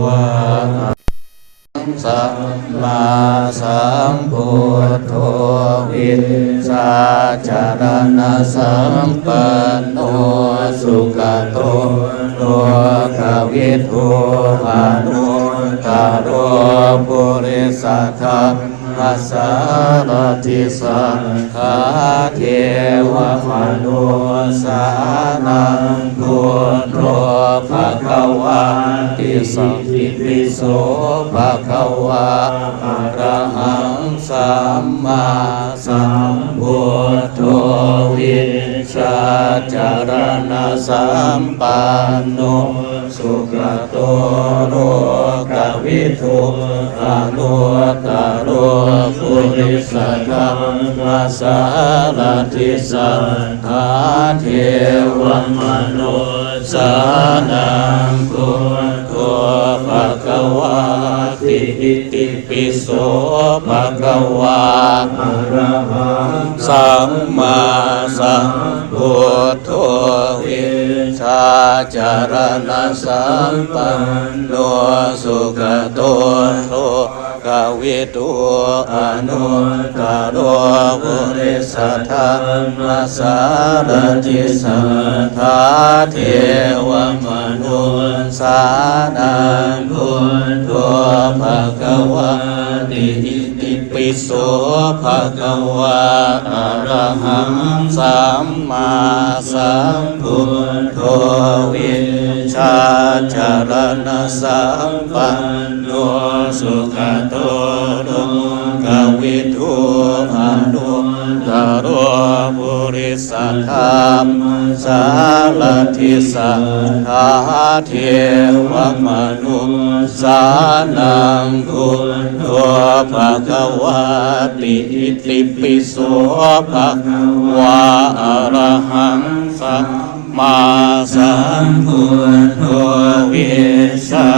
วะสัมมาสัมพุทโธวินสาจารณสัมปันโนสุขโตโลกวิทูมานุตาโรปุริสัทธามัสสารติสังฆาเทวมนุ ภะคะวะอะระหังสัมมาสัมพุทโธวิชาจารณสัมปันโนสุขโตโลกวิทุอนุตตโรปุริสธรรมสารติสัทธา ริสธรรมสารติสัทธาเทวมนุสานังพุทโธภะคะวาติอิติปิโสภะคะวะอะระหังสัมมาสัมพุทโธวิชาจารณสัมปัน สารทิสังฆาเทวมนุสานังพุทัวภะคะวาติอิติปิโสภะคะวะอะระหังสัง มาสัมพุทโธวิชา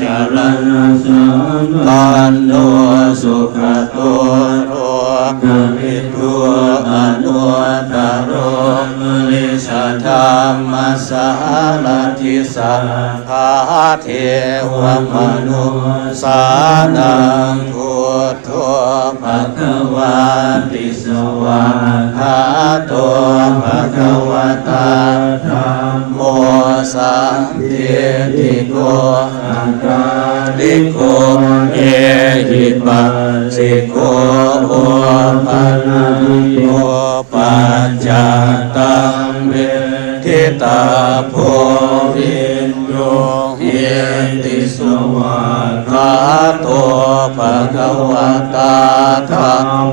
จารณสัมปันโนสุขโตโลกวิทูอนุตโรมุลิสธรรมสารทิสัทธาเทวมนุสานัง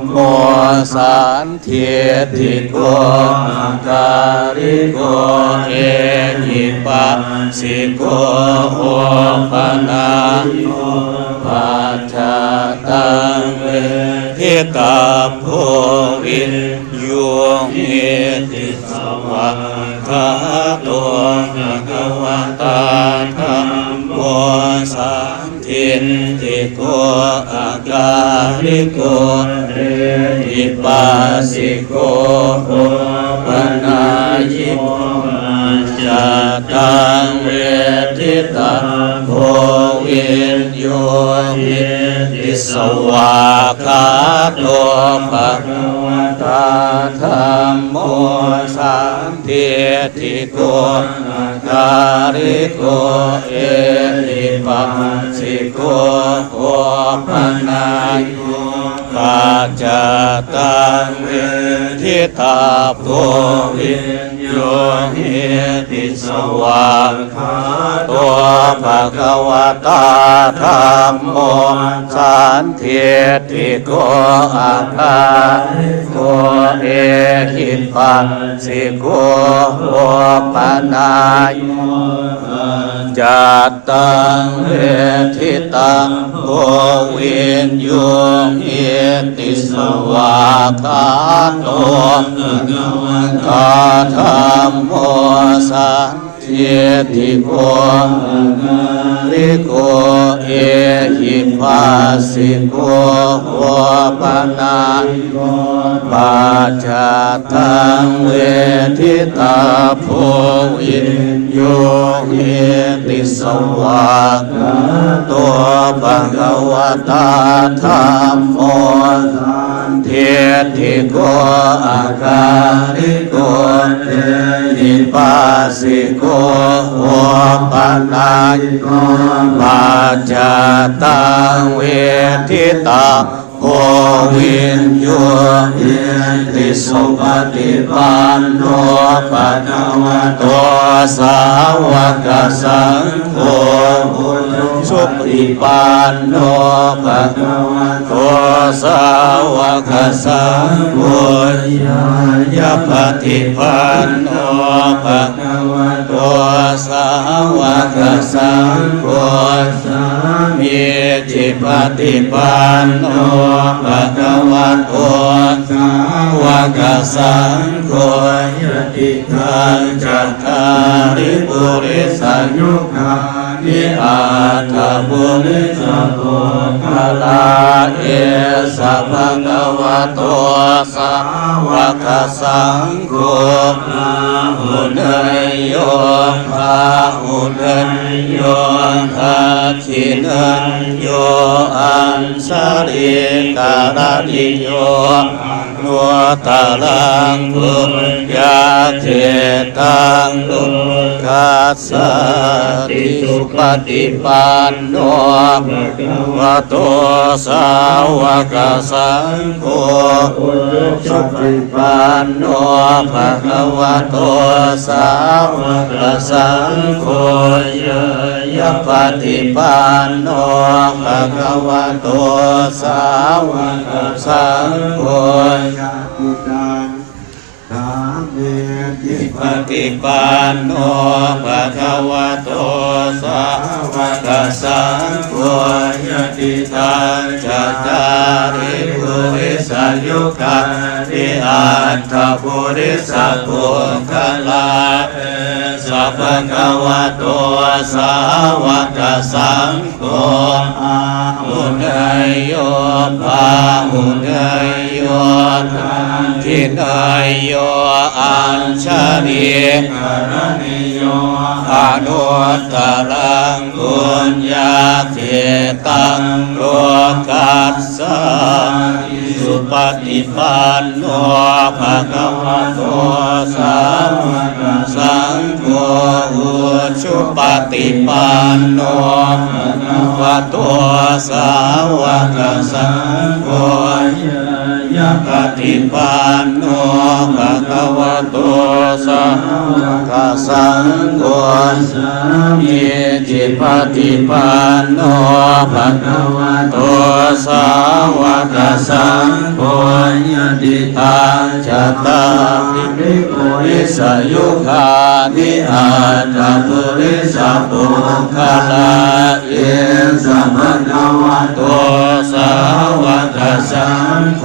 โมสันเทติโกอาการิโกเอหิปัสสิโกโอปนาโยปัจจตังเวทิตาโพวินโยเยติสวาคาโตภะคะวะตาธัมโมสันเทติโกอาการิโก ปัสสิโกโอปนายิโกจตังเวทิตาโพวินโยเยติสวาคาโตภะคะวะตาธัมโมสันเทติโกอาการิโกเอหิปัสสิโกโอปนาโยปั จจตังเวทิตาโพวิ โยเฮติสวาคาตัวภะคะวะตาธัมโมสันเทติโกอาคาโกเอหิปัสสิโกโอปนายจัตตังเวทิตังโพวินโยเอติสวาคาโตตาธรรมมโมสันเทเยติโกอาริโกเอหิปัสสิโกโอปนาปัจจตังเวทิตาโพวินโยเอติสวากตัวปังกวตาธรรมโมเทติโกอาการิโกเอหิปัสสิโกโอปันาโกปัจจตังเวทิตา โพวินโยเอติสุปฏิปันโนปะคะวะโตสาวกสังโฆสุปฏิปันโนปะคะวะโตสาวกสังโฆยายะปฏิปันโนปะคะวะโตสาวกสังโฆสามีจิ ปฏิปันโนปะคะวะโตสาวกสังโฆยติทังจัตตาริปุริสัญยุคา นิอาตาปุริสัพพะลาเอสัพพะคะวะโตสาวกสังโฆพระหุเนยโยพระหุเนยโยทักขิเนยโยอันสริการิโย นัตาลังปุญญาเทตังลุกัสสติสุปฏิปันโนวะโตสาวกสังโฆสุปฏิปันโนภะคะวะโตสาวกสังโฆยยะปฏิปันโนภะคะวะโตสาวกสังโฆปุตังสามเมติปฏิปันโนภะคะวะโตสาวกสังโฆยติทังจัตตาริปุริสายุคานิอัตถปุริสัพพุคลาเอสัพพะวะโตสาวกสังโฆอาหุเนยโยปาหุเนยโยทันทิเนยโยอัญชลีกรณิโยอนุตตรังบุญญาเทตังโลกัสสาสุปฏิปันโนภะคะวะโตสาวกสังโฆอุชุปฏิปันโนภะคะวะโตสาวกสังโฆยะปฏิปันโนภะ ตุสาวกสังโฆสามีจิปฏิปันโนภะคะวะโตสาวกสังโฆยติตังจัตตาริปุริสยุคานิอาตปุริสปุคลาเยสัมภะวะโตสาวกสังโฆ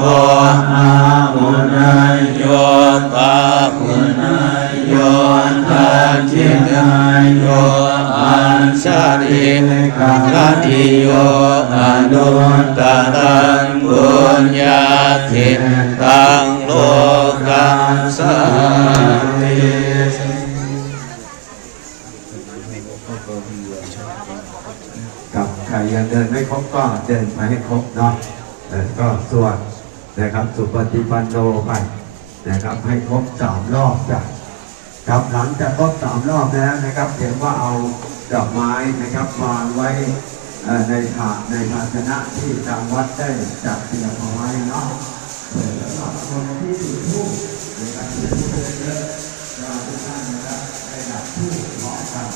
ปาหุนายโยทัจจินายโยอัญชาริกาติโยอนุตตรังบุญญาทิตังโลกัสสาติกับใครยังเดินไม่ครบก็เดินไปให้ครบเนาะเออก็สวดนะครับสุปฏิปันโนไป นะครับ ให้ครบสามรอบจ้ะครับหลังจากครบสามรอบแล้วนะครับเดี๋ยวว่าเอาดอกไม้นะครับวางไว้ในถาดในภาชนะที่ทางวัดได้จัดเตรียมเอาไว้เนาะเออแล้วก็คนที่จุดธูปนะครับจุดธูปเยอะๆเราทุกท่านนะครับได้ดับธูปพร้อมกัน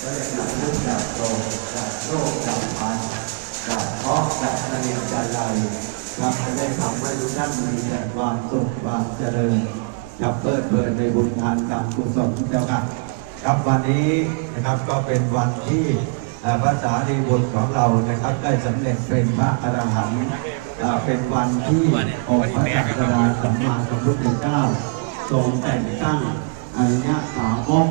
ก็จะดับทุกข์ดับโศกดับโรคดับภัยดับเคราะห์ดับเสนียดจันไร ครับจะได้ทำให้ทุกท่านมีแต่ความสุขความเจริญกับเพลิดเพลินในบุญทานกรรมกุศลเจ้าค่ะ ครับวันนี้นะครับก็เป็นวันที่เอ่อพระสารีบุตรของเรานะครับ ได้สำเร็จเป็นพระอรหันต์เป็นวันที่องค์พระศาสดาสัมมาสัมพุทธเจ้าทรงแต่งตั้งอริยสาวก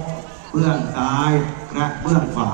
เบื้องซ้ายและเบื้องขวา